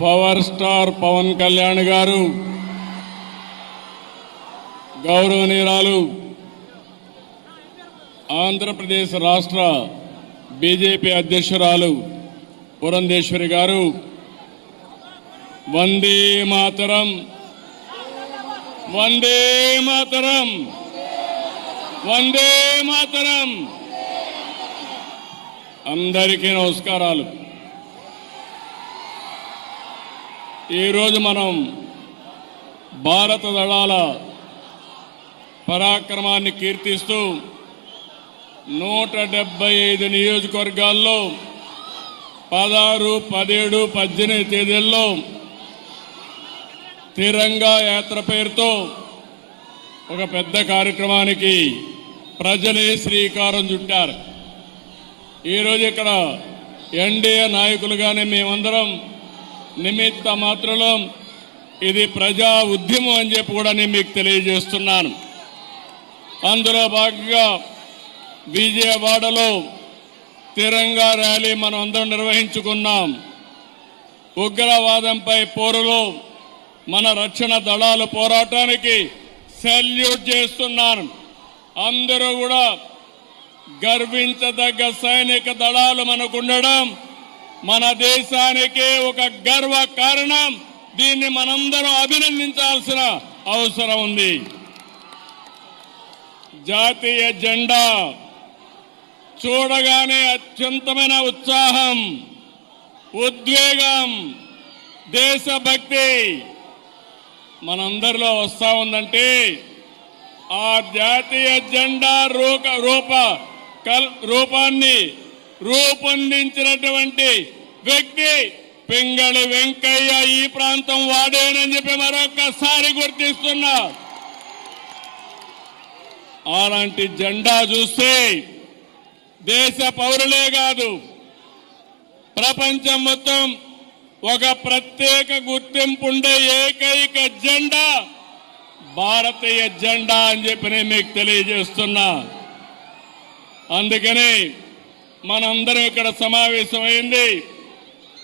Power star Pawan Kalyan గారు గౌరవనీయురాలు ఆంధ్రప్రదేశ్ రాష్ట్ర BJP అధ్యక్షురాలు పురంధేశ్వరి గారు వందే మాతరం వందే మాతరం వందే మాతరం. అందరికీ నమస్కారాలు. ఈరోజు మనం భారత దళాల పరాక్రమాన్ని కీర్తిస్తూ నూట డెబ్బై ఐదు నియోజకవర్గాల్లో పదహారు పదిహేడు పద్దెనిమిది తేదీల్లో తిరంగా యాత్ర పేరుతో ఒక పెద్ద కార్యక్రమానికి ప్రజలే శ్రీకారం చుట్టారు. ఈరోజు ఇక్కడ ఎన్డీఏ నాయకులుగానే మేమందరం నిమిత్త మాత్రలో ఇది ప్రజా ఉద్యమం అని చెప్పి కూడా నేను మీకు తెలియజేస్తున్నాను. అందులో భాగంగా విజయవాడలో తిరంగా ర్యాలీ మనం అందరం నిర్వహించుకున్నాం. ఉగ్రవాదంపై పోరులో మన రక్షణ దళాలు పోరాటానికి సెల్యూట్ చేస్తున్నాను. అందరూ కూడా గర్వించదగ్గ సైనిక దళాలు మనకు ఉండడం మన దేశానికి ఒక గర్వ కారణం. దీన్ని మనందరం అభినందించాల్సిన అవసరం ఉంది. జాతీయ జెండా చూడగానే అత్యంతమైన ఉత్సాహం ఉద్వేగం దేశభక్తి మనందరిలో వస్తా ఉందంటే ఆ జాతీయ జెండా రూప రూప కల్ రూపాన్ని రూపొందించినటువంటి వ్యక్తి పింగళి వెంకయ్య ఈ ప్రాంతం వాడేనని చెప్పి మరొకసారి గుర్తిస్తున్నా. అలాంటి జెండా చూస్తే దేశ పౌరులే కాదు ప్రపంచం మొత్తం ఒక ప్రత్యేక గుర్తింపు ఉండే ఏకైక జెండా భారతీయ జెండా అని చెప్పి నేను మీకు తెలియజేస్తున్నా. అందుకనే మనందరం ఇక్కడ సమావేశమైంది.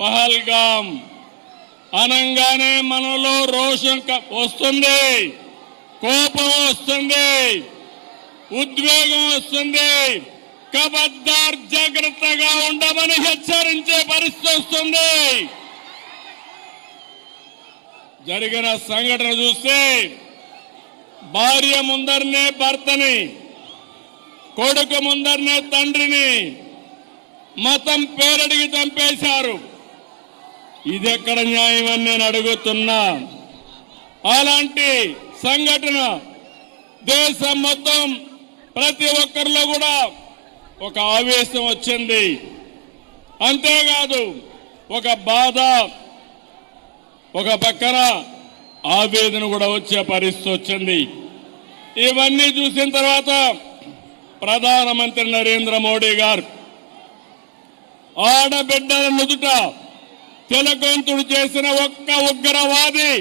పహల్గాం అనంగానే మనలో రోషం వస్తుంది. కోపం వస్తుంది. ఉద్వేగం వస్తుంది. కబద్దార్ జాగ్రత్తగా ఉండమని హెచ్చరించే పరిస్థితి వస్తుంది. జరిగిన సంఘటన చూస్తే భార్య ముందరనే భర్తని కొడుకు ముందరనే తండ్రిని మతం పేరడిగి చంపేశారు. ఇదెక్కడ న్యాయం అని నేను అడుగుతున్నా. అలాంటి సంఘటన దేశం మొత్తం ప్రతి ఒక్కరిలో కూడా ఒక ఆవేశం వచ్చింది. అంతేకాదు ఒక బాధ ఒక పక్కన ఆవేదన కూడా వచ్చే పరిస్థితి వచ్చింది. ఇవన్నీ చూసిన తర్వాత ప్రధానమంత్రి నరేంద్ర మోడీ గారు ఆడబిడ్డల నుదుట తెలకొంతుడు చేసిన ఒక్క ఉగ్రవాది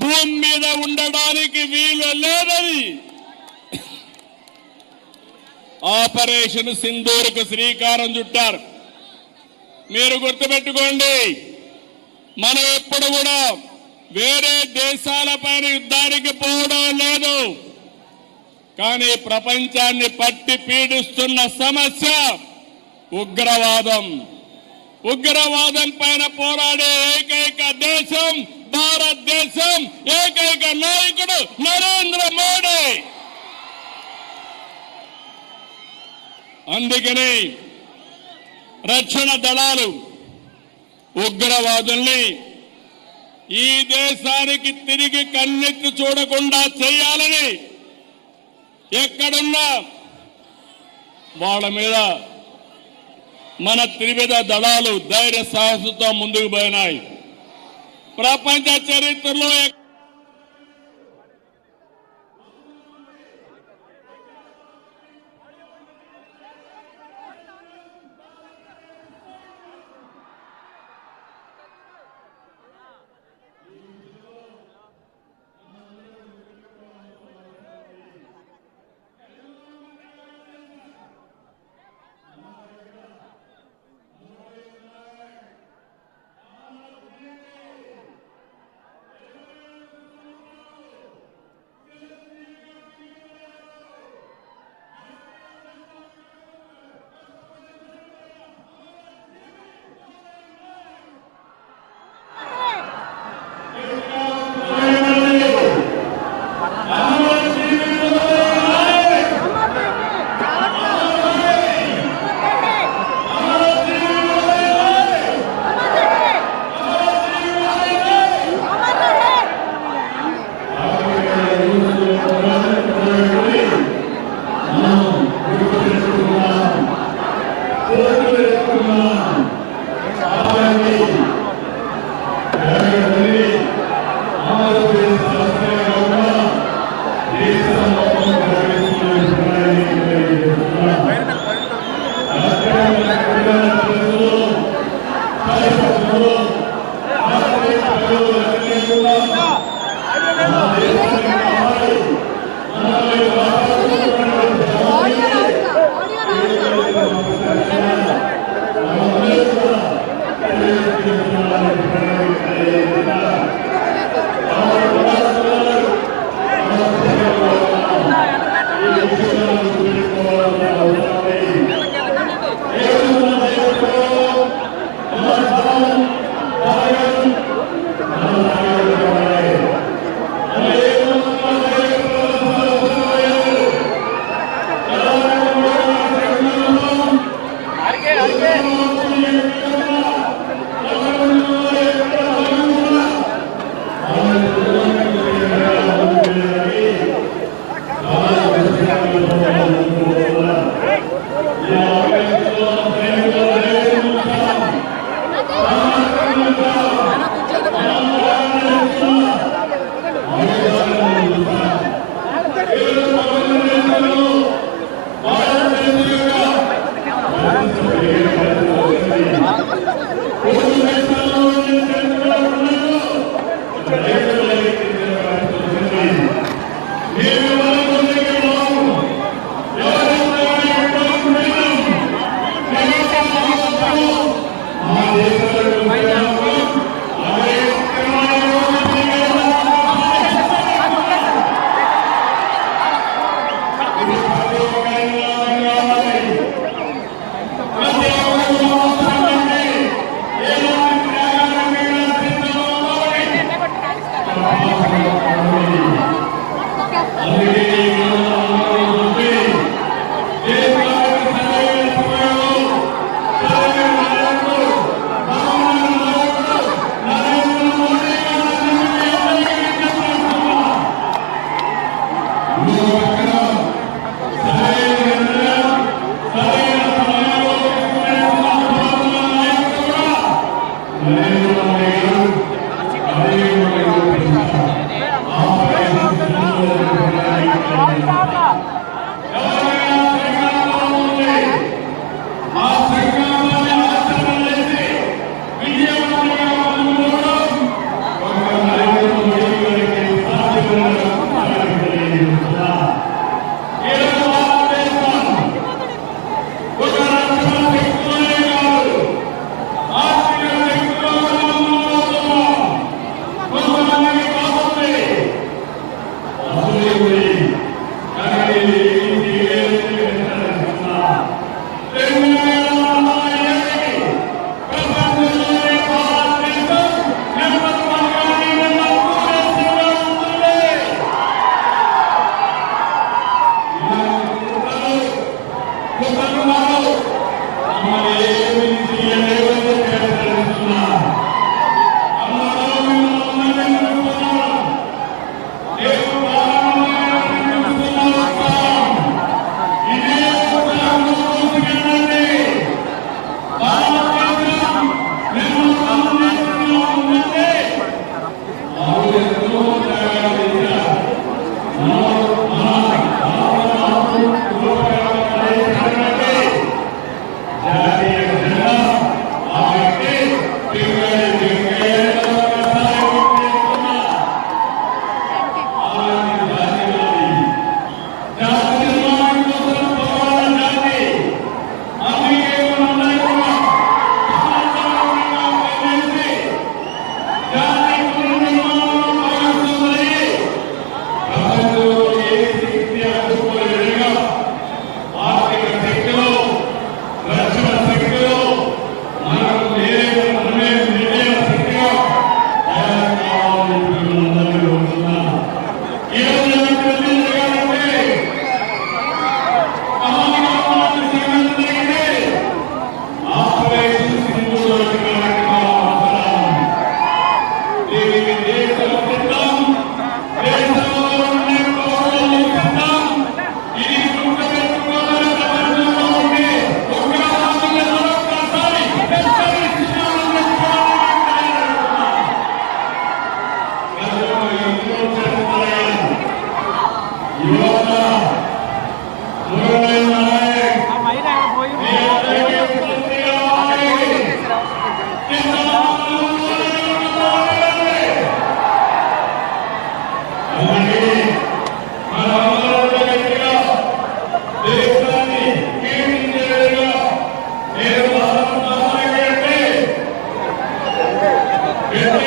భూమి మీద ఉండడానికి వీలు లేదని. ఆపరేషన్ సింధూరుకు శ్రీకారం చుట్టారు. మీరు గుర్తుపెట్టుకోండి మనం ఎప్పుడు కూడా వేరే దేశాలపైన యుద్ధానికి పోవడం లేదు. కానీ ప్రపంచాన్ని పట్టి పీడిస్తున్న సమస్య ఉగ్రవాదం. ఉగ్రవాదం పైన పోరాడే ఏకైక దేశం భారతదేశం. ఏకైక నాయకుడు నరేంద్ర మోడీ. అందుకని రక్షణ దళాలు ఉగ్రవాదుల్ని ఈ దేశానికి తిరిగి కన్నెత్తి చూడకుండా చేయాలని ఎక్కడున్నా వాళ్ళ మీద మన త్రివిధ దళాలు ధైర్య సాహసంతో ముందుకు పోయినాయి. ప్రపంచ చరిత్రలో ఒక Yeah.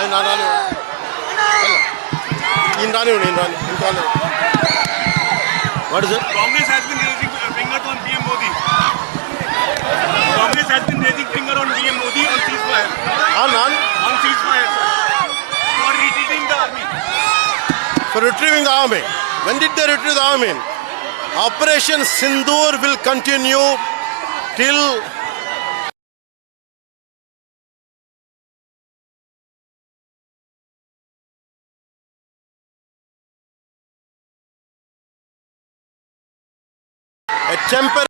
ఇది కాలేదు అది నా రాని ఈయన రాని నేను రాని ఇంక రాని what is Congress has been raising uh, finger on PM Modi. Congress has been raising finger on PM Modi on ceasefire. Non On ceasefire. For retreating the army. For retrieving the army when did they retrieve the army operation Sindoor will continue till